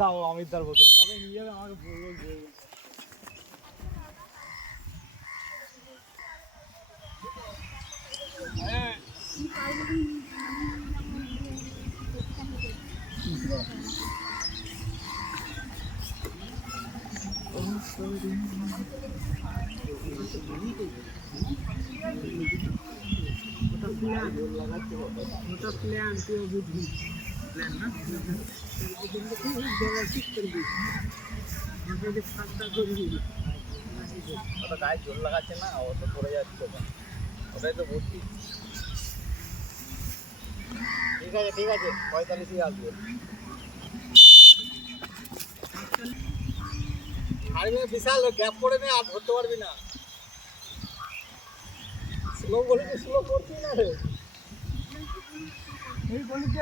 দাও অমিতদার বোতল কবে নিয়ে যাবে আমাকে বলবো। গায়ে জোর লাগাচ্ছে না, ও তো পড়ে যাচ্ছে, ওটাই তো বলছি। ঠিক আছে ঠিক আছে, 45 আসবে। আরে বিশাল গ্যাপ করে নে, আর ধরতে পারবি না। স্লো বলে স্লো করছি না রে, এই বলি কি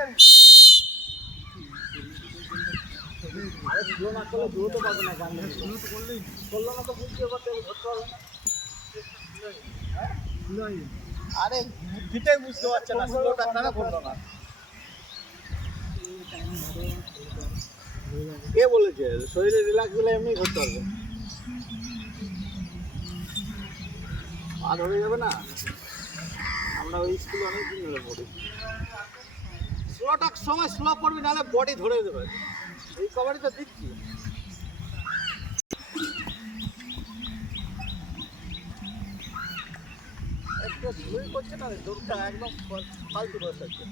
আরে স্লো না করলে দৌড়তে পারবে না। গান স্লো তো করলেই করলো না তো বুঝতে পারতে ধরতে পারবে না। আরে বুদ্ধিটাই বুঝতে পারছে না, স্লোটা কেন করলো না। কে বলেছে শরীরে রিল্যাক্স দিলে এমনি করতে পারবে, পা ধরে যাবে না। আমরা ওই স্কুলে অনেকদিন ধরে পড়ি। স্লোটার সময় স্লো পড়বি, নাহলে বডি ধরে দেবে। এই কবারই তো দিচ্ছি। একটু স্লোই করছে না, দৌড়টা একদম ফালতু বসে আছে।